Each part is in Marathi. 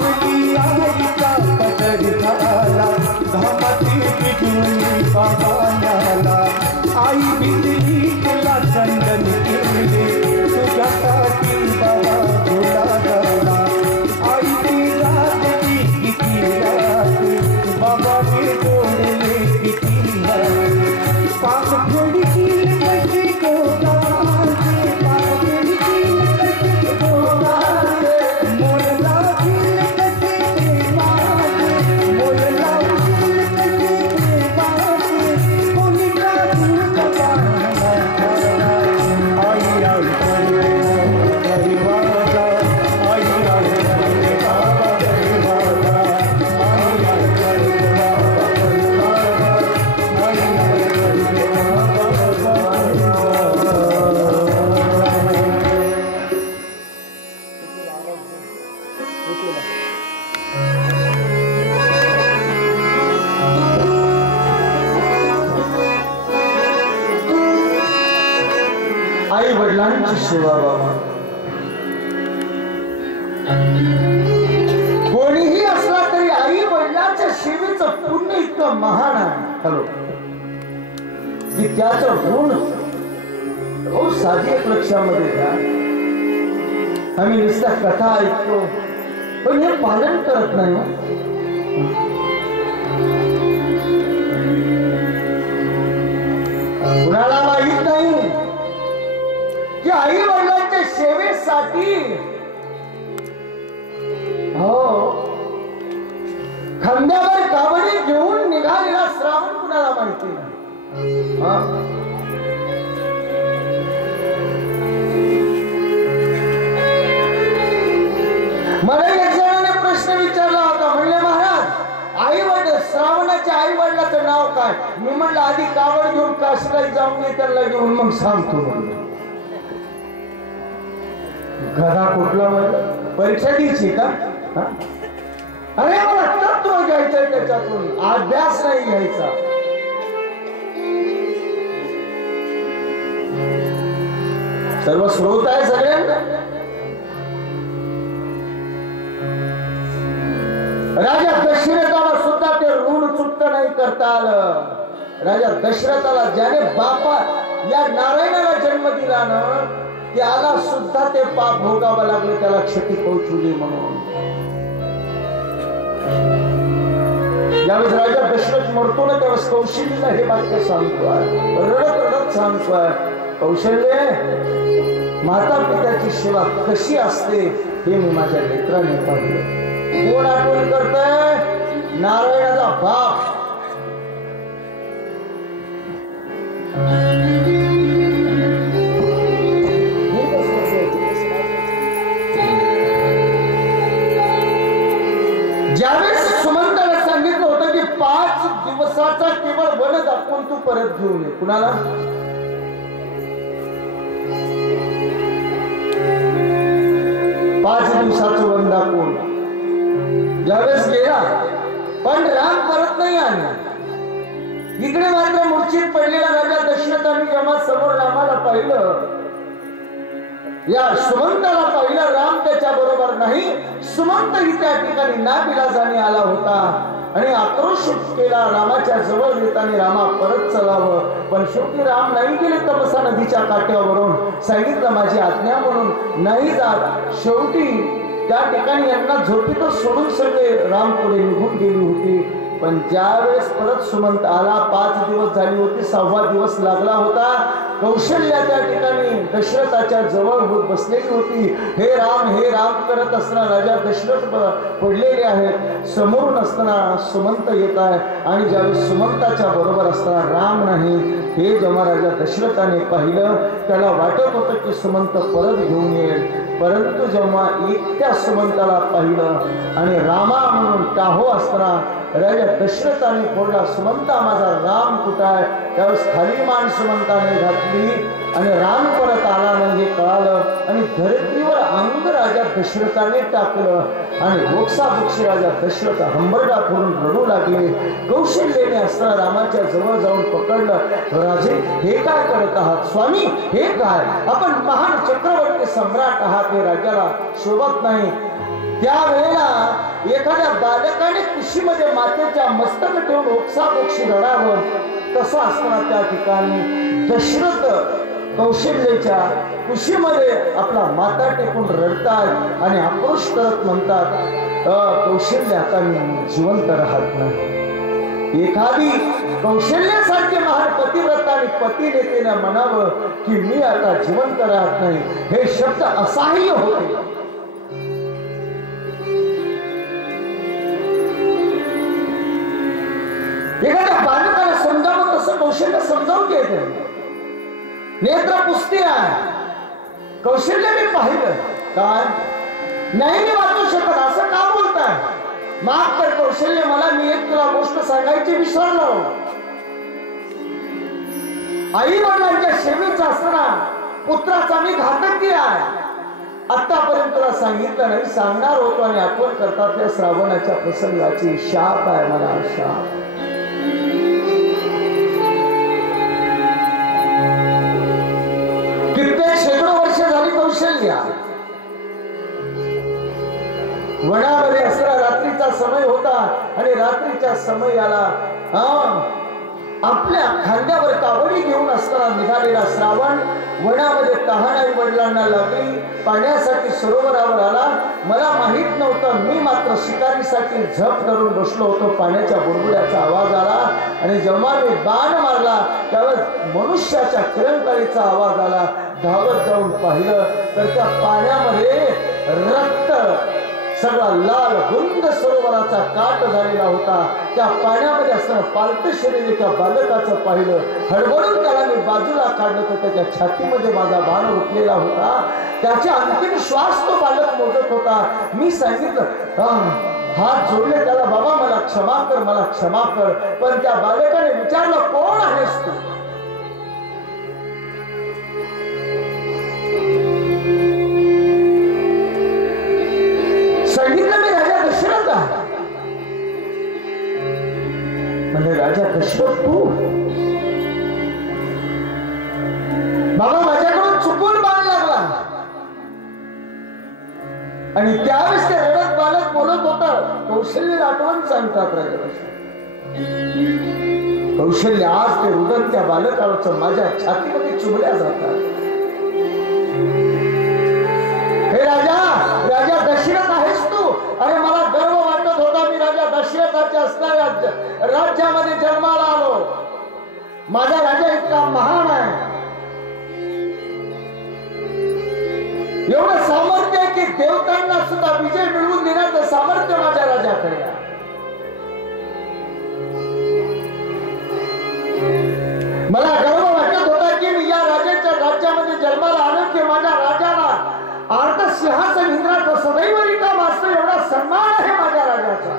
सावली आईचा पदर झाला घामाती बिजली बाबाला आई बिजली तुला चंदन केले तुझ्यासाठी बाबा तुला झाला आई ती रात किती रात बाबाने जोडले किती पाक फोडील कशी गोदाचे पाक फोडील कशी गोदाचे मोरला दिल कशी प्रेमाचे मोरला दिल कशी प्रेमाचे कोणी राजू कपाळा आई आई परिवारा आई आई बाबा परिवारा आई आई आई वडिलांची सेवा बाबा कोणीही असला तरी आई वडिलांच्या सेवेचं पुण्य इतकं महान आहे हॅलो की त्याचं गुण रोज साधी एक लक्षामध्ये घ्या आम्ही नुसत्या कथा ऐकतो पण हे पालन करत नाही कुणाला माहित नाही की आई वडिलांच्या सेवेसाठी हो खांद्यावर कावडी घेऊन निघालेला श्रावण कुणाला माहिती नाही मला एक जणाने प्रश्न विचारला होता म्हणले महाराज आई वडील श्रावणाच्या आई वडिलाचं नाव काय मी म्हणलं आधी कावड घेऊन काशीला जाऊन ये त्याला घेऊन मग सांगतो म्हणलं गधा कुठला म्हणलं परीक्षा द्यायची का अरे मला तत्व घ्यायचंय त्याच्यातून अभ्यास नाही घ्यायचा सर्व स्रोत आहे सगळ्यांना राजा दशरथाला सुद्धा ते ऋण चुकत नाही करता आलं राजा दशरथाला ज्याने बापा या नारायणाला जन्म दिला ना त्याला सुद्धा ते पाप भोगावं लागले त्याला क्षती पोहोचवली म्हणून ज्यावेळेस राजा दशरथ मरतो ना त्यावेळेस कौशल्यला हे वाक्य सांगतोय रडत रडत सांगतोय कौशल्य माता पित्याची सेवा कशी असते हे मी माझ्या लेकराने पाहिलं कोण आठवण करतंय नारायणाचा बाप ज्यावेळेस सुमंताला सांगितलं होतं की 5 दिवसाचा केवळ वन दाखवून तू परत घेऊन ये कुणाला पाच दिवसाचं वन दाखवून ज्यावेळेस गेला पण राम परत नाही आला इकडे मात्र मूर्छित पडलेला राजा दशरथाने जेव्हा समोर रामाला पाहिलं या सुमंताला पाहिलं राम त्याच्या बरोबर नाही सुमंत ही त्या ठिकाणी नाविलाजाने आला होता आणि आक्रोश केला रामाच्या जवळ येताना रामा परत चलावं पण शेवटी राम नाही गेले तपसा नदीच्या काठ्यावरून सांगितलं माझी आज्ञा म्हणून नाही जात शेवटी त्या ठिकाणी यांना झोपीतच सोडून सगळे राम पुढे निघून गेली होती पण ज्यावेळेस परत सुमंत आला 5 दिवस झाली होती 6वा दिवस लागला होता कौशल्या त्या ठिकाणी दशरथाच्या जवळ बसलेली होती हे राम करत असताना राजा दशरथ पडलेले आहेत समोरून असताना सुमंत येत आहे आणि ज्यावेळेस सुमंताच्या बरोबर असताना राम नाही हे जेव्हा राजा दशरथाने पाहिलं त्याला वाटत होतं की सुमंत परत घेऊन येईल परंतु जेव्हा एकट्या सुमंताला पाहिलं आणि रामा म्हणून टाहो असताना राजा दशरथाने बोलला सुमंता माझा राम कुठं आहे त्यावेळेस खाली मान सुमंताने घातली आणि राम परत आला म्हणजे कळालं आणि धरतीवर अंग राजा दशरथाने टाकलं आणि मोक्षापक्षी राजा दशरथ हंबरडा करून रडू लागले कौशल्याने असताना रामाच्या जवळ जाऊन पकडलं राजे हे काय करत आहात स्वामी हे काय आपण महान चक्रवर्ती सम्राट आहात हे राजाला शोभत नाही त्यावेळेला एखाद्या बालकाने कुशीमध्ये मातेच्या मस्तक ठेवून ओक्साबोक्षी रडावं, तसं असताना त्या ठिकाणी दशरथ कौशल्याच्या कुशीमध्ये आपला माता टेकून रडतात आणि आक्रोश करत म्हणतात, कौशल्य आता मी जिवंत राहत नाही. एखादी कौशल्यासारखे महान पतिव्रता आणि पतिनेतेने म्हणावं की मी आता जिवंत राहत नाही, हे शब्द असहाय्य होते. एखाद्या बालकाला समजावं तसं कौशल्य समजावून घेते. नेत्र पुसते आहे, कौशल्य मी पाहिलं काय नाही मी वाचू शकत असं का बोलताय? माफ कर कौशल्य, मला मी एक तुला गोष्ट सांगायची विसरलो. आई वडिलांच्या सेवेचा असताना पुत्राचा मी घातक आहे. आतापर्यंत तुला सांगितलं नाही, सांगणार होतो आणि आठवण करतात त्या श्रावणाच्या प्रसंगाची. शाप आहे मला, शाप. कित्येक शेकडो वर्ष झाली कौशल्या वनामध्ये असला रात्रीचा समय होता आणि रात्रीच्या समयाला आपल्या खांद्यावर कावडी घेऊन असताना निघालेला श्रावण वनामध्ये तहान आई वडिलांना लागली, पाण्यासाठी सरोवरावर आला. मला माहित नव्हतं, मी मात्र शिकारीसाठी झप धरून बसलो होतो. पाण्याच्या बुडबुड्याचा आवाज आला आणि जेव्हा मी बाण मारला त्यावेळेस मनुष्याच्या किरणकाळीचा आवाज आला. धावत जाऊन पाहिलं तर त्या पाण्यामध्ये रक्त सगळा लाल गुंद सरोवराचा काट झालेला होता. त्या पाण्यामध्ये असताना पालट शरीर एका बालकाचं पाहिलं. हडबडून त्याला मी बाजूला काढलं तर त्याच्या छातीमध्ये माझा बाण रुतलेला होता. त्याचे अंतिम श्वास तो बालक मोजत होता. मी सांगितलं, हात जोडले त्याला, बाबा मला क्षमा कर, मला क्षमा कर. पण त्या बालकाने विचारलं, कोण आहेस तू? सांगितलं, मी राजा दशरथ आहे. म्हणजे राजा दशरथ तू? बाबा माझ्याकडून चुकून बाण लागला. आणि त्यावेळेस ते रडत बालक बोलत होता. कौशल्य आठवण सांगतात राजा दशरथ. कौशल्य आज ते रुदन त्या बालकाचं माझ्या छातीमध्ये चुंबल्या जातात. हे राजा, राजा दशरथ आहेस तू? अरे मला गर्व वाटत होता, मी राजा दशरथाच्या असणाऱ्या राज्यामध्ये जन्माला आलो. माझा राजा इतका महान आहे, एवढं सामर्थ्य आहे की देवतांना सुद्धा विजय मिळवून देण्याचं सामर्थ्य माझ्या राजाकडे आहे. मला गर्व वाटत होता की मी या राजाच्या राज्यामध्ये जन्माला आलो की माझ्या राजाला अर्ध सिंहासन इंद्राचा सदैव रिकामा असतो, एवढा सन्मान आहे माझ्या राजाचा.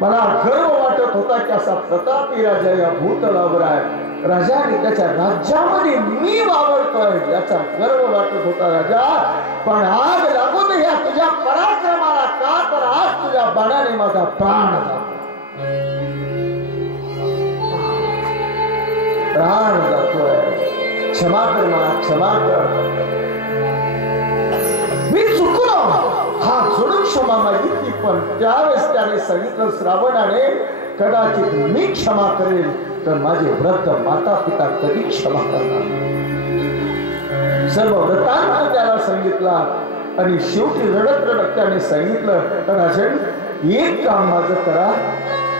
मला गर्व वाटत होता की असा प्रतापी राजा या भूतलावर आहे. राजाने त्याच्या राज्यामध्ये मी वावरतोय याचा गर्व वाटत होता राजा. पण आग लागू दे या तुझ्या पराक्रमाला, का तर आज तुझ्या बाणाने माझा प्राण जातो, प्राण जातोय. क्षमा कर मला, क्षमा कर, मी चुकलो. हा जोडून क्षमा मागितली. पण त्यावेळेस त्याने सांगितलं, श्रावणाने कदाचित मी क्षमा करेल तर माझे व्रत माता पिता कधी क्षमा करणार. सर्व व्रतांना त्याला सांगितला आणि शेवटी रडत रडत त्याने सांगितलं, राजन एक काम माझं करा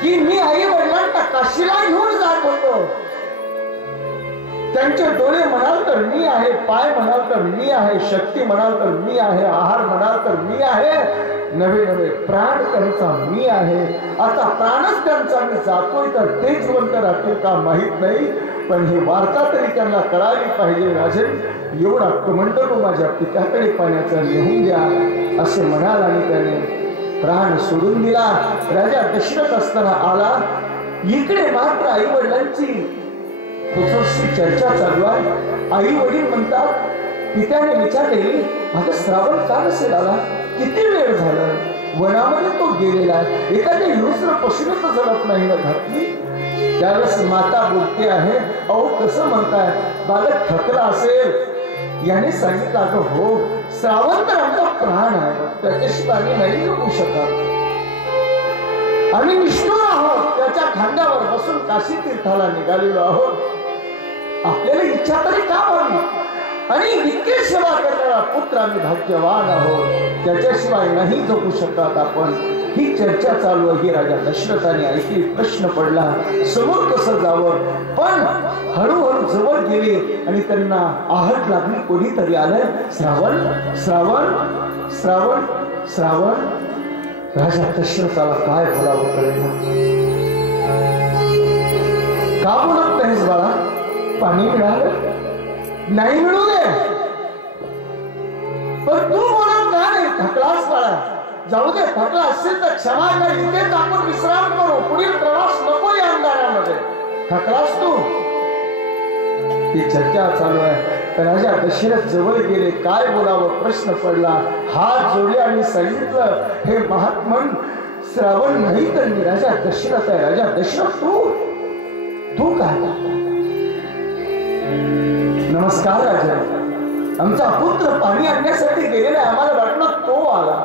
की मी आई वडिलांना काशीला घेऊन जात होतो. त्यांचे डोळे म्हणाल तर मी आहे, पाय म्हणाल तर मी आहे, शक्ती म्हणाल तर मी आहे, आहार म्हणाल तर मी आहे, नवे नवे प्राण त्यांचा मी आहे. आता प्राणच त्यांचा मी जातोय तर ते जिवंत राहतील का माहित नाही, पण ही वार्ता तरी त्यांना कळाली पाहिजे. राजन एवढा कमंडलू माझ्या पित्याकडे पाण्याचा लिहून द्या असे म्हणाल आणि त्याने प्राण सोडून दिला. राजा दशरथ असताना आला. इकडे मात्र आई वडिलांची चर्चा चालू आहे. आई वडील म्हणतात, पित्याने विचारले, आता श्रावण का नसेल आला, किती वेळ झाला, वनामध्ये तो गेलेला आहे, एखाद्या हिंस्र पशुने तर जलत नाही ना घातली. त्यावेळेस माता बोलते आहे, अहो कसं म्हणताय, बालक थकला असेल, याने सांगितलं अगं हो, श्रावण तर आमचा प्राण आहे, त्याच्याशिवाय आम्ही नाही जगू शकत. आम्ही निष्ठुर आहोत, त्याच्या खांद्यावर बसून काशी तीर्थाला निघालेलो आहोत. आपल्याला इच्छा तरी का व्हावी, आणि इतके सेवा करणारा पुत्र आम्ही भाग्यवान आहोत, त्याच्याशिवाय नाही जगू शकत आपण. ही चर्चा चालू आहे. राजा दशरथाने ऐकली. प्रश्न पडला समोर कसं जावं, पण हळूहळू जवळ गेले आणि त्यांना आहट लागली. कोणीतरी आलंय, श्रावण श्रावण श्रावण श्रावण. राजा दशरथाला काय बोलावं कळेना. का बोलत नाहीस बाळा? पाणी मिळालं नाही? मिळू दे, पण तू बोलत नाही. थकलास बाळा, जाऊ दे. थकला असेल तर क्षमा कर, इथेच आपण विश्राम करू, पुढील प्रवास नको या अंधारामध्ये. थकलास तू? ही चर्चा चालू आहे. राजा दशरथ जवळ गेले. काय बोलावं प्रश्न पडला. हात जोडले आणि सांगितलं, हे महात्मन, श्रावण नाही तर मी राजा दशरथ आहे. राजा दशरथ तू काय? नमस्कार राजा, आमचा पुत्र पाणी आणण्यासाठी गेलेला, आम्हाला वाटलं तो आला.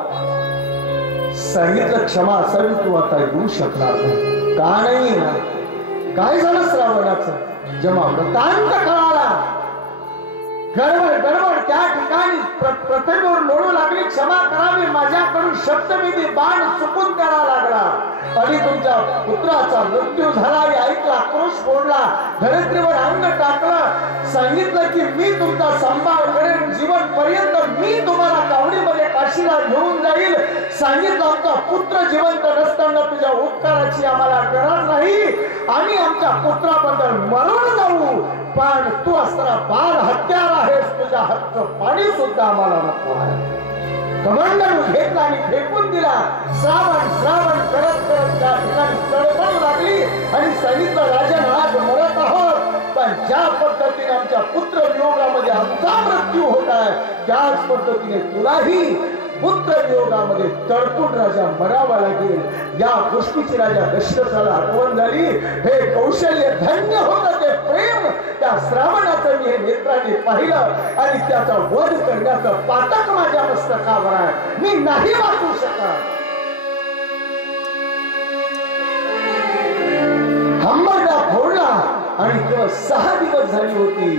सांगितलं क्षमा असावी, तू आता येऊ शकणार नाही. का नाही ना? काय झालं श्रावणाचं? जमा वृत्तांत कळाला. गडबड गडबड त्या ठिकाणी प्रथमेवर लोळू लागली. क्षमा करावी, माझ्याकडून शब्दविधी बाण चुकून करावा लागला आणि तुमच्या पुत्राचा मृत्यू झाला. ऐकला, आक्रोश फोडला, धरित्रीवर अंग टाकलं. सांगितलं की मी तुमचा सांभाळ करेन जीवन पर्यंत, मी तुम्हाला कावडीमध्ये काशीला घेऊन जाईल. सांगितलं आमचा पुत्र जिवंत नसताना तुझ्या उपकाराची आम्हाला गरज नाही, आम्ही आमच्या पुत्राबद्दल मरून जाऊ, पण तू असताना बाल हत्यार आहेस, तुझ्या हातचं पाणी सुद्धा आम्हाला नको आहे. कमंडलू घेतला आणि फेकून दिला. श्रावण श्रावण करत करत त्या ठिकाणी तडफडू लागली आणि सांगितलं, राजन आज मरत आहोत, पण ज्या पद्धतीने आमच्या पुत्र वियोगामध्ये आमचा मृत्यू होत आहे, त्याच पद्धतीने तुलाही पुत्र वियोगामध्ये तडपून राजा मरावा लागेल. या गोष्टीची राजा दशरथाला आठवण झाली. हे कौशल्य धन्य होतं, ते प्रेम त्या श्रावणाचं मी हे नेत्राने पाहिलं आणि त्याचा वध करण्याचं पातक माझ्या मस्तकावर आहे. मी नाही वाचू शकत. हंबरडा फोडला आणि केवळ 6 दिवस झाली होती.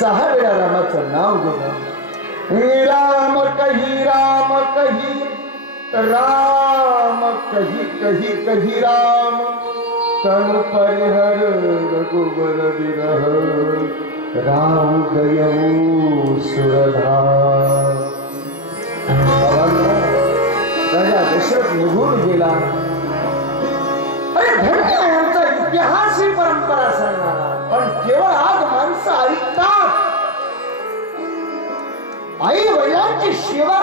6 वेळा रामाचं नाव घेणं. राम कही राम कही, राम कही कही कही राम, तनु परिहर रघुबर विरह, राम गयऊ सुरधार. राजा दशरथ निघून गेला. अरे धन्य यांचा इतिहास ही परंपरा सांगणारा, पण केवळ आज माणसं ऐकतात. आई वडिलांची सेवा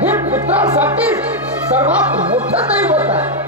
हे पुत्रासाठी सर्वात मोठं दैवत आहे.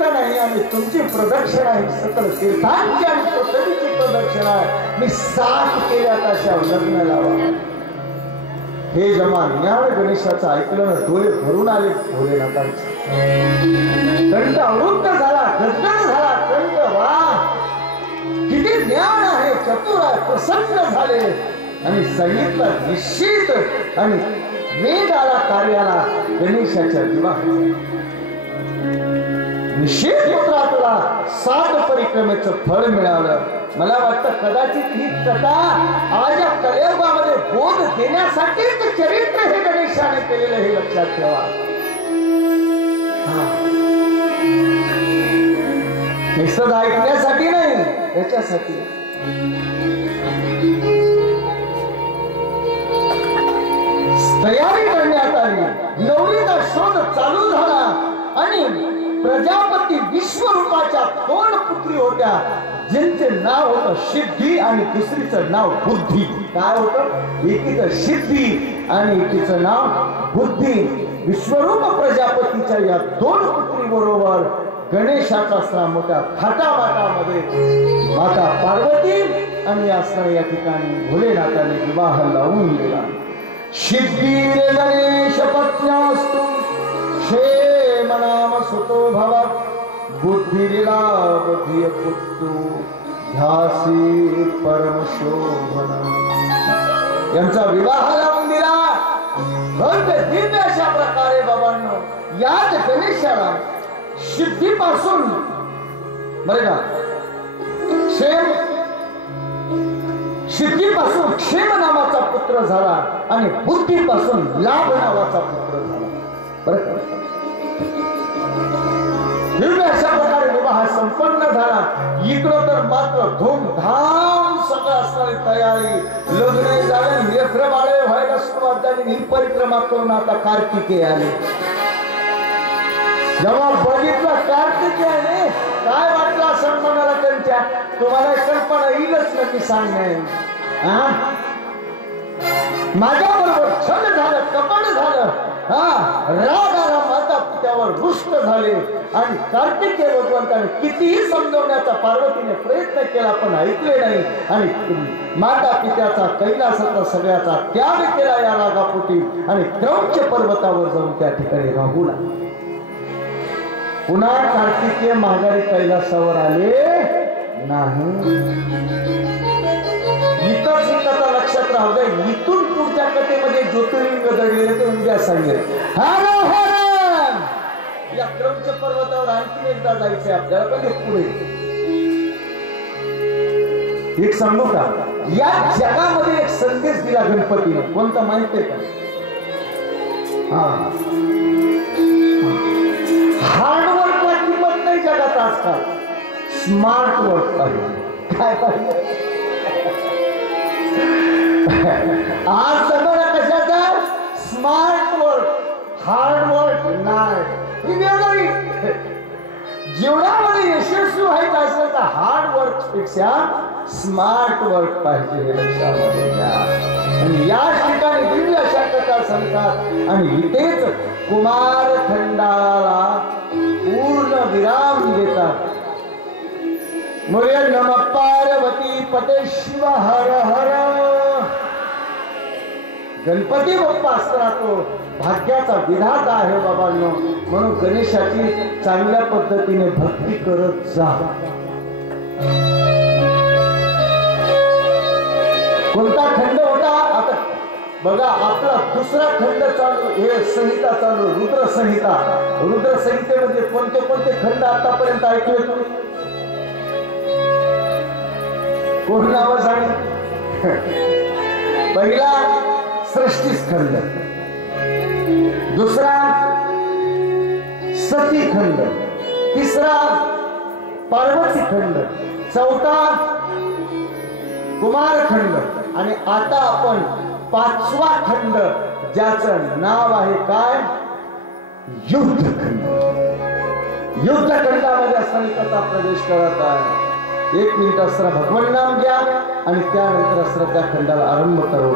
बघितलं नाही आणि तुमची प्रदक्षिणा ही सकल तीर्थांची आणि पृथ्वीची प्रदक्षिणा मी 7 केल्या तशा लग्न लावा. हे जमान ज्ञान गणेशाचं ऐकलं ना डोळे भरून आले भोलेनाथांचे. कंठ अवृत्त झाला, गद्गद झाला कंठ. वा किती ज्ञान आहे, चतुर आहे, प्रसन्न झाले आणि सांगितलं निश्चित आणि वेद आला कार्याला गणेशाच्या विवाहाचा. निश्चित पुत्रा तुला 7 परिक्रमेचं फळ मिळालं. मला वाटतं कदाचित ही कथा आज या कलियुगामध्ये बोध देण्यासाठीच चरित्र हे गणेशाने केलेलं हे लक्षात ठेवा. निसद ऐकण्यासाठी नाही, त्याच्यासाठी. तयारी करण्यात आली. नवरीचा शोध चालू झाला आणि प्रजापती विश्वरूपाच्या 2 पुत्री होत्या, ज्यांचे नाव होतं सिद्धी आणि दुसरीचं नाव बुद्धी. काय होतं? एकीचं सिद्धी आणि एकीचं नाव बुद्धी. विश्वरूप प्रजापतीच्या या 2 पुत्री बरोबर गणेशाचा असणा मोठ्या थाटामाटामध्ये माता पार्वती आणि असणा या ठिकाणी भोलेनाथाने विवाह लावून दिला. सिद्धीर गणेश पत्न्यास्तु क्षेम नाम सुतो भव बुद्धिरिला बुद्धिय पुत्तु ध्यासी परम शोभन. यांचा विवाह लावून दिला. भव्य दिव्य अशा प्रकारे बाबांनो याच गणेशाला सिद्धीपासून बरे का क्षेम, सिद्धीपासून क्षेम नावाचा पुत्र झाला आणि बुद्धीपासून लाभ नावाचा पुत्र झाला. बरं दिव्य अशा प्रकारे विवाह संपन्न झाला. इकडं तर मात्र धूमधाम सगळं असणारी तयारी. लग्न झालं, लेकरं बाळे व्हायला सुरुवात झाली. ही परिक्रमा करून आता कार्तिकेय आले. जेव्हा बघितलं कार्तिकेयाने काय वाटलं असं मनाला त्यांच्या, तुम्हाला कल्पना येईलच नक्की सांगणे. माझ्या बरोबर छल झालं, कपट झालं. राग आला, माता पित्यावर रुष्ट झाले आणि कार्तिकेय भगवंताने कितीही समजवण्याचा पार्वतीने प्रयत्न केला पण ऐकले नाही आणि माता पित्याचा कैलासाचा सगळ्याचा त्याग केला या रागापोटी आणि क्रौंच पर्वतावर जाऊन त्या ठिकाणी राहू लागले. पुन्हा कार्तिकेय माघारी कैलासावर आले नाही. इथंच ही कथा लक्षात राहू दे. इथून पुढच्या कथेमध्ये ज्योतिर्लिंग दडलेले ते उद्या सांगेल. हर हर या क्रौंच पर्वतावर आणखी एकदा जायचंय आपल्याला, पण पुढे एक सांगू का, या जगामध्ये एक संदेश दिला गणपतीने. कोणता माहितीये का? हार्डवर्कला किंमत नाही जगात आजकाल, स्मार्ट वर्क पाहिजे. काय पाहिजे? आज सगळं कशाचा? स्मार्ट वर्क, हार्ड वर्क नाही. जीवनामध्ये यशस्वी व्हायचं असेल तर हार्ड वर्क पेक्षा स्मार्ट वर्क पाहिजे हे लक्षामध्ये घ्या. आणि या ठिकाणी दिव्य अशा कथा सांगतात आणि इथेच कुमारखंडाला पूर्ण विराम देतात. मुरे नम पार्वती पते शिव हर हर. गणपती बाप्पा असताना तो भाग्याचा विधाता आहे बाबांनो. म्हणून गणेशाची चांगल्या पद्धतीने भक्ती करत जा. कोणता खंड होता आता बघा, आपला दुसरा खंड चालू, हे संहिता चालू, रुद्र संहिता. रुद्र संहितेमध्ये कोणते कोणते खंड आतापर्यंत ऐकले तुम्ही? कोण नाव सांग? पहिला सृष्टी खंड, दुसरा सती खंड, तिसरा पार्वती खंड, चौथा कुमार खंड आणि आता आपण 5वा खंड ज्याचं नाव आहे काय? युद्धखंड. युद्धखंडामध्ये असताना कथा प्रवेश करत आहे. 1 मिनिट असताना भगवान नाम घ्या आणि त्यानंतर असताना त्या खंडाला आरंभ करू.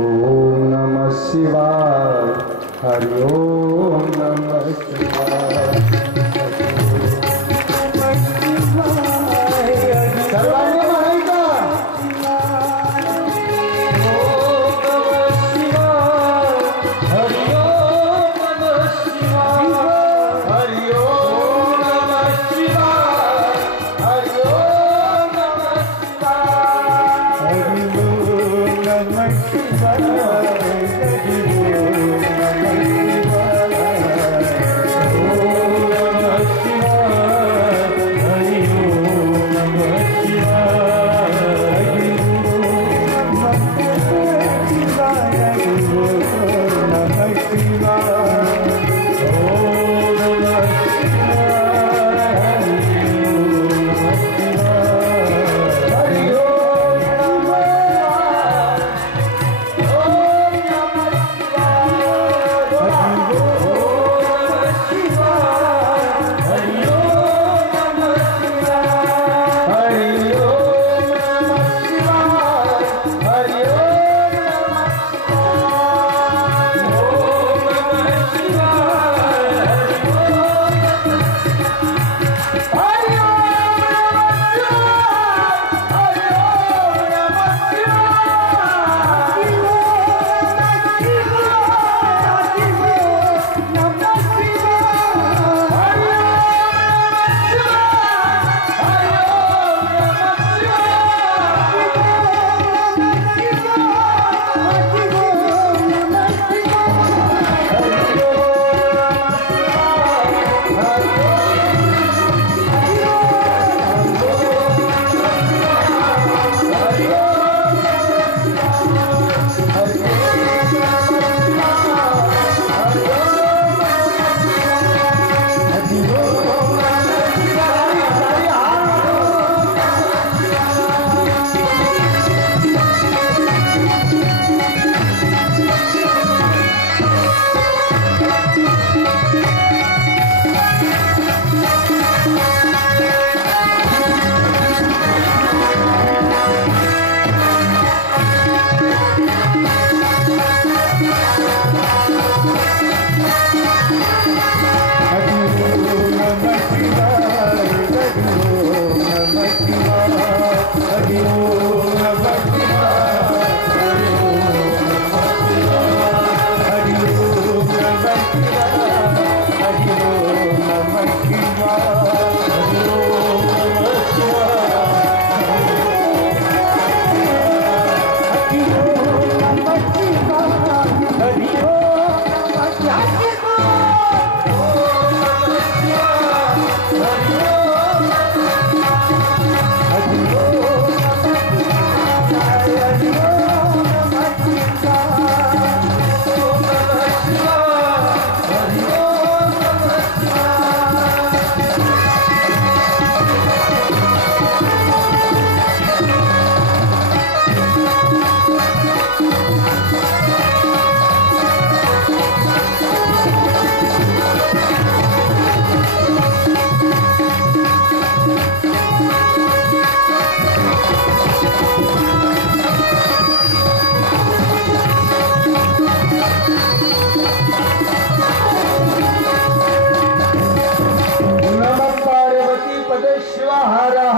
ओम नमः शिवाय. हरि ओम नमः शिवाय.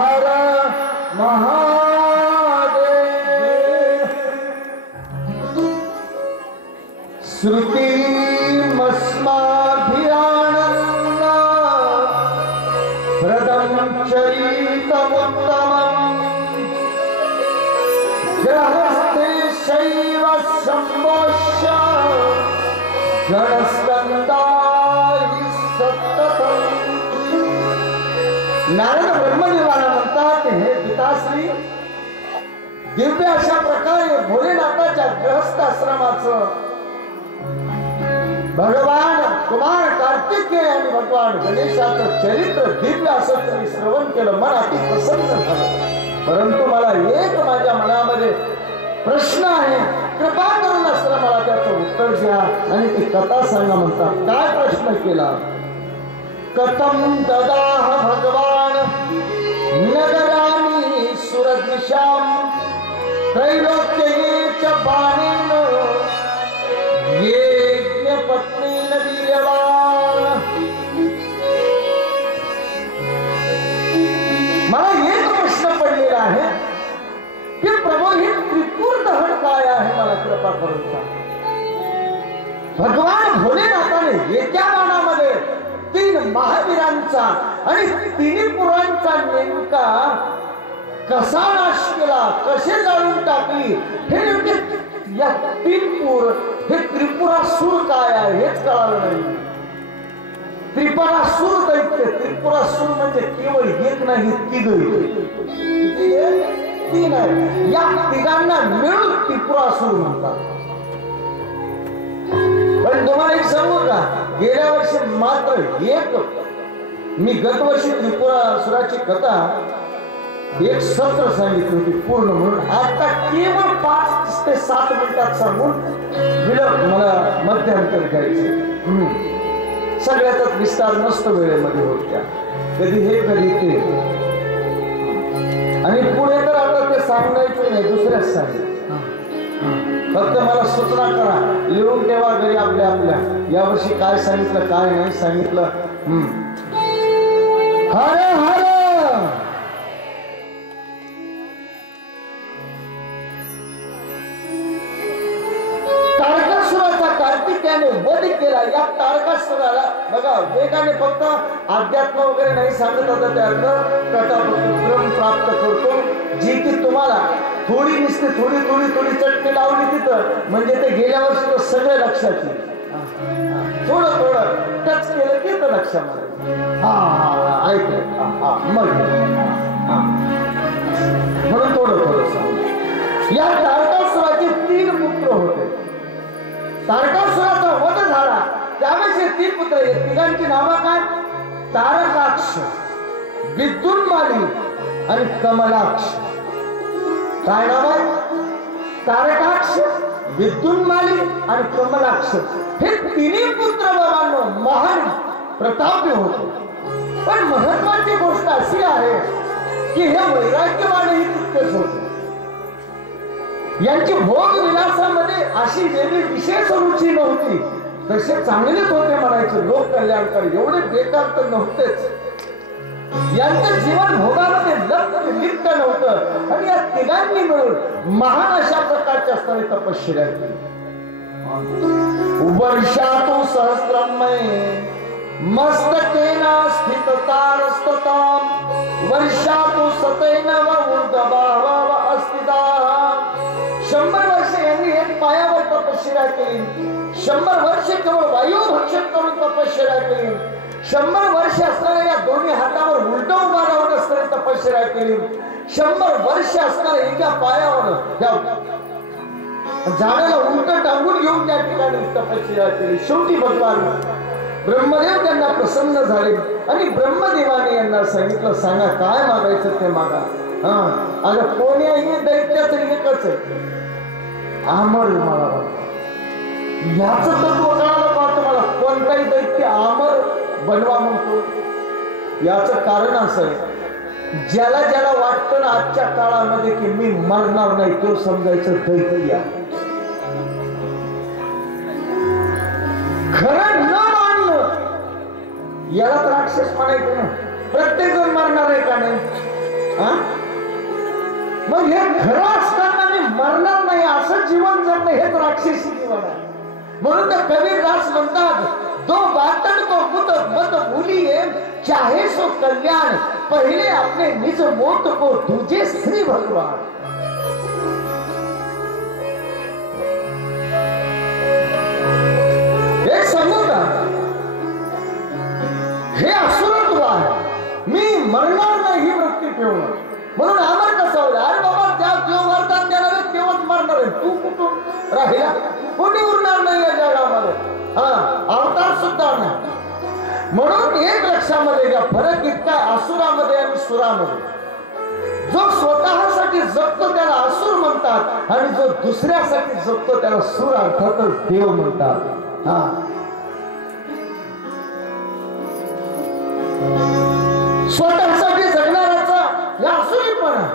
हर महादेव श्रुतिमस्माभिरानन्द प्रदं चरितमुत्तमम् ग्रहस्थे शैव शम्भोश्च गणस्कन्दायि सततम्. नारद ब्रह्मदेवाला म्हणतात, हे पिताश्री, दिव्य अशा प्रकारे भोलेनाथाच्या गृहस्थ आश्रमाचं भगवान कुमार कार्तिकेय आणि भगवान गणेशाचं चरित्र दिव्य असं तुम्ही श्रवण केलं, मन अति प्रसन्न झालं. परंतु मला एक माझ्या मनामध्ये प्रश्न आहे, कृपा करून असलं मला त्याचं उत्तर द्या आणि ती कथा सांगा म्हणतात. काय प्रश्न केला? कथम ददाह भगवान नगराणी सुरद्विषाम त्रैलोक्ये च बाणेन यज्ञ पत्नीन वीर्यवान. मला एक प्रश्न पडलेला आहे की प्रभू हे त्रिपुर दहन काय आहे, मला कृपा करून सांग. भगवान भोलेनाथाने एका बाणामध्ये 3 महावीरांचा आणि 3 पुरांचा नेमका कसा नाश केला, कसे जाळून टाकली, हे नेमके या 3 पूर, हे त्रिपुरासूर काय आहे हेच कळालं नाही. त्रिपुरासूर दैत्य, त्रिपुरासूर म्हणजे केवळ एक नाही, 3 आहे. या 3घांना मिळून त्रिपुरासूर म्हणतात. पण तुम्हाला एक सांगू का, गेल्या वर्षी मात्र एक, मी गतवर्षी त्रिपुरासुराची कथा एक सत्र सांगितली होती पूर्ण म्हणून. आता केवळ 5 ते 7 मिनिटात सांगून विलंब मला मध्यांतर घ्यायचे. सगळ्याचाच विस्तार नसतो वेळेमध्ये होत त्या, कधी हे कधी ते. आणि पुढे तर आता ते सांगायचं नाही, दुसऱ्याच सांगितलं. फक्त मला सूचना करा, लिहून ठेवा घरी आपल्या आपल्या, यावर्षी काय सांगितलं काय नाही सांगितलं. हर हर तारकासुराचा कार्तिकेयाने वध केला. या तारकासुराला बघा, वेगाने फक्त अध्यात्म वगैरे नाही सांगत होतं, त्यातलं कथाक्रम प्राप्त करतो, जी की तुम्हाला थोडी निसते थोडी चटणी लावली तिथं म्हणजे ते गेल्या वर्षी सगळं लक्षात येईल. थोडं टच केलं की तर लक्षामध्ये ऐकलं मग म्हणून थोडं सांग. या तारकासुराचे 3 पुत्र होते. तारकासुराचा वध झाला त्यावेळेस हे 3 पुत्र, हे 3घांची नावं काय? तारकाक्ष, विद्युन्माली आणि कमलाक्ष. काय नाव आहे? तारकाक्ष, विद्युन्माली आणि कमलाक्ष. हे 3 पुत्र बाबांनो महान प्रतापी होते. पण महत्वाची गोष्ट अशी आहे की हे वैराग्यवानही तितकेच होते. यांची भोग विलासामध्ये अशी वेगळी विशेष रुची नव्हती, तसे चांगलेच होते म्हणायचे, लोक कल्याणकारी, एवढे बेकार तर नव्हतेच. यांचं जीवन भोगामध्ये लिप्त नव्हतं. आणि या 3घांनी मिळून महान अशा प्रकारच्या स्थळी तपश्चर्या केली. वर्षातु सहस्रमय मस्तकेन स्थिततारस्ततां वर्षातु सतेन व ऊर्ध्वभाव अस्थिता. 100 वर्ष यांनी एक पायावर तपश्चर्या केली. 100 वर्ष केवळ वायू भक्षण करून तपश्चर्या केली. 100 वर्ष असणाऱ्या या दोन्ही हातावर उलट उभा राहून असणारी तपश्चर्या केली. 100 वर्ष असणाऱ्या एका पायावर त्या झाडाला उलट टांगून घेऊन त्या ठिकाणी तपश्चर्या केली. शेवटी भगवान ब्रह्मदेव त्यांना प्रसन्न झाले आणि ब्रह्मदेवाने यांना सांगितलं, सांगा काय मागायचं ते मागा. अगं कोण्याही दैत्याचं एकच आहे, अमर. मला याच तत्व कळालं पाहतो मला. कोणताही दैत्य अमर बनवा म्हणतो. याच कारण असं आहे, ज्याला ज्याला वाटतं ना आजच्या काळामध्ये की मी मरणार नाही, तो समजायचं दैत्य. खरं न मानलं याला तर राक्षस म्हणायचं ना. प्रत्येक जण मरणार आहे का नाही? मग हे खरं असताना मी मरणार नाही असं जीवन जगणं हेच राक्षसी जीवन आहे. म्हणून तर कबीरदास म्हणतात, दो बातन को मुत मत भूलिए चाहे सो कल्याण, पहले अपने निज मोत को तुझे श्री भगवान. हे सांगू का, हे असुरत्व आहे. मी मरणार नाही ही वृत्ती ठेवून. म्हणून अमर कसं होईल? अरे बाबा, त्या जो वरदान देणार आहे तेव्हाच मरणार आहे. तू कुठून राहिला? कोणी उरणार नाही या जगामध्ये. अवतार सुद्धा नाही. म्हणून एक लक्षामध्ये घ्या, फरक इतका असुरामध्ये आणि सुरामध्ये. जो स्वतःसाठी जगतो त्याला असुर म्हणतात, आणि जो दुसऱ्यासाठी जगतो त्याला सुर अर्थातच देव म्हणतात. स्वतःसाठी जगणाऱ्याचा या असुरीपणा.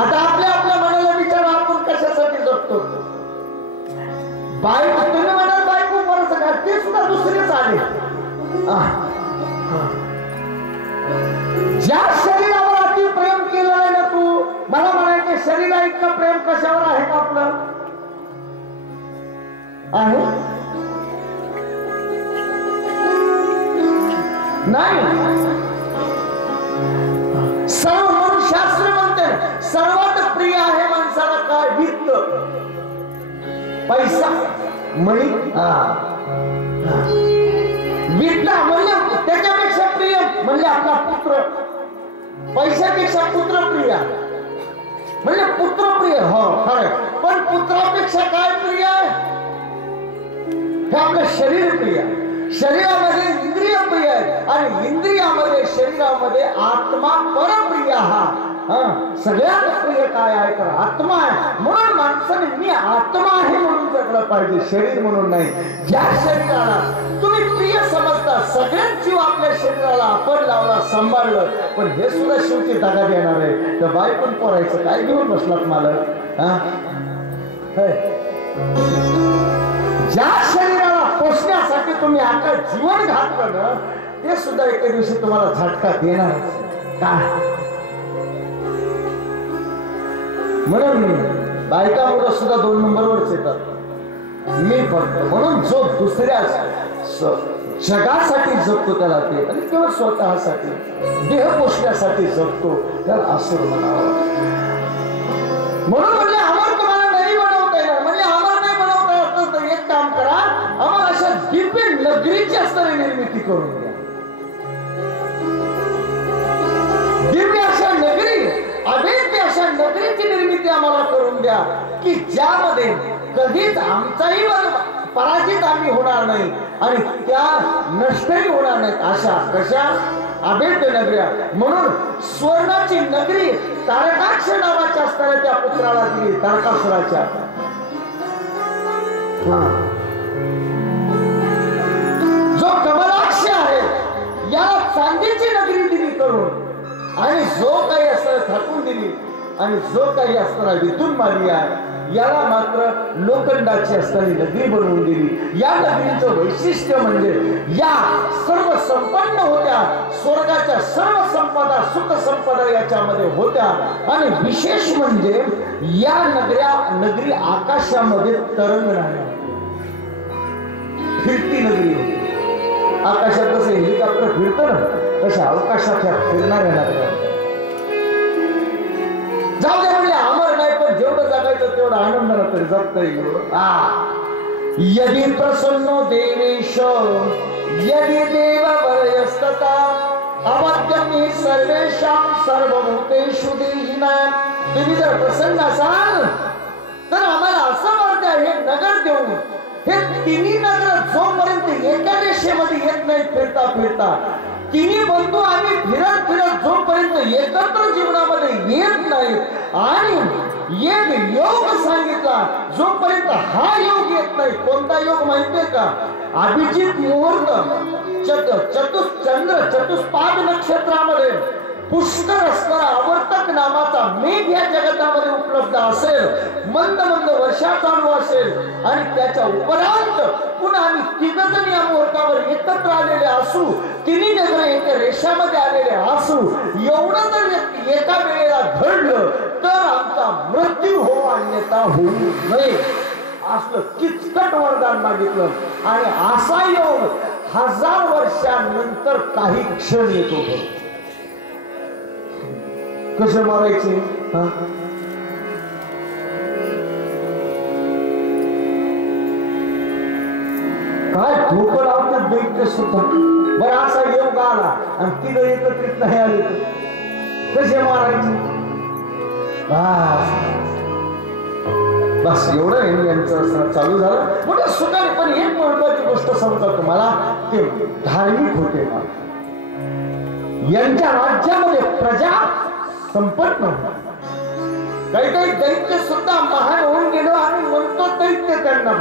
आता आपल्या आपल्या मनाला विचार, आपण कशासाठी जगतो? बायको, तुम्ही म्हणाल बायको परत का, ते सुद्धा दुसरेच आले. ज्या शरीरावर अति प्रेम केलं आहे ना तू, मला म्हणायचं शरीरा इतका प्रेम कशावर आहे का आपलं? आहे नाही. सर्व म्हणून शास्त्र म्हणते सर्वात प्रिय आहे माणसाला काय? वित्त, पैसा, मणी. वित्त म्हणजे त्याच्यापेक्षा प्रिय म्हणजे आपला पुत्र. पैशापेक्षा पुत्र प्रिय म्हणजे पुत्र प्रिय. हो खरं, पण पुत्रापेक्षा काय प्रिय आहे? हे आपलं शरीर प्रिय. शरीरामध्ये इंद्रिय प्रिय आहे, आणि इंद्रियामध्ये शरीरामध्ये आत्मा परप्रिय. सगळ्यात प्रिय काय आहे तर आत्मा आहे. म्हणून माणसाने मी आत्मा आहे म्हणून जगलं पाहिजे, शरीर म्हणून नाही. ज्या शरीराला तुम्ही प्रिय समजता, सगळ्यात जीव आपल्या शरीराला आपण लावला, सांभाळलं, पण हे सुद्धा शेवटी दगा देणार आहे. तर बायकोन पोरायचं काय घेऊन बसलात मालक? ज्या शरीराला पोषण्यासाठी तुम्ही आता जीवन घातलं ना, ते सुद्धा एके दिवशी तुम्हाला झटका देणार. काय म्हणून बायकामुळे सुद्धा 2 नंबरवरच येतात. मी फक्त म्हणून जो दुसऱ्या जगासाठी जगतो त्याला ते, आणि केवळ स्वतःसाठी देह पोषण्यासाठी जगतो त्याला असुर म्हणावं. म्हणून म्हणजे अमर तुम्हाला नाही बनवता येणार. म्हणजे अमर नाही बनवता येत तर एक काम करा, अमर अशा दिव्य नगरीची असणारी निर्मिती करून द्या. दिव्य अशा नगरी, अभेद्य अशा नगरीची निर्मिती आम्हाला करून द्या, की ज्यामध्ये कधीच आमचाही पराजित आम्ही होणार नाही आणि त्या नष्टही होणार नाहीत. अशा कशा अभेद्य नगऱ्या. म्हणून स्वर्णाची नगरी तारकाक्ष नावाच्या असणाऱ्या त्या पुत्राला दिली, तारकासुराच्या. जो कमलाक्ष आहे याला चांदीची नगरी दिली करून, आणि जो काही असणार थाकून दिली, आणि जो काही असणारा विद्युत मार्गी आहे याला मात्र लोखंडाची असणारी नगरी बनवून दिली. या नगरीचं वैशिष्ट्य म्हणजे या सर्व संपन्न होत्या, स्वर्गाच्या सर्व संपदा सुख संपदा याच्यामध्ये होत्या, आणि विशेष म्हणजे या नगरी आकाशामध्ये तरंगणाऱ्या फिरती नगरी होती. आकाशात कसं हेलिकॉप्टर फिरतं ना, तशा अवकाशाच्या फिरणाऱ्या नगऱ्या. जाऊ दे म्हणले, अमर नाही पण जेवढं जगायचं तेवढं आनंदानं तरी जगता येईल. यदि प्रसन्नो देवेश यदि देव वरयस्तता अवद्यं सर्वेषां सर्वभूतेषु देहिना. तुम्ही जर प्रसन्न असाल तर आम्हाला असं वाटतं हे नगर देऊन, हे तिन्ही नगर जोपर्यंत एका रेषेमध्ये येत नाही फिरता फिरता, तिन्ही बंधू आम्ही फिरत फिरत जोपर्यंत एकत्र जीवनामध्ये येत नाहीत, आणि एक योग सांगितला जोपर्यंत हा योग येत नाही. कोणता योग माहितीये का? अभिजित मुहूर्त चतुष्पाद नक्षत्रामध्ये पुष्कर असणारा आवर्तक नामाचा मेघ या जगतामध्ये उपलब्ध असेल, मंद मंद वर्षा चालू असेल, आणि त्याच्या उपरांत पुन्हा आम्ही तिघजण या मुहूर्तावर एकत्र आलेले असू, तिन्ही नजर एका रेषामध्ये आलेले असू एवढं जर एका वेळेला घडलं तर आमचा मृत्यू हो अन्यथा होऊ नये असलं किचकट वरदान मागितलं आणि असा योग 1000 वर्षांनंतर काही क्षण येतो. कसे मारायचे काय ठोकं लावतात दैत्य सुद्धा. बरं असा योग आला आणि तिला एकत्रित नाही आले कसे मारायचे. बस एवढं यांचं चालू झालं मोठ्या सुखाने. पण एक महत्वाची गोष्ट सांगतो तुम्हाला, ते धार्मिक होते. यांच्या राज्यामध्ये प्रजा संपन्न होती. काही काही दैत्य सुद्धा महान होऊन गेलो आणि म्हणतो दैत्य त्यांना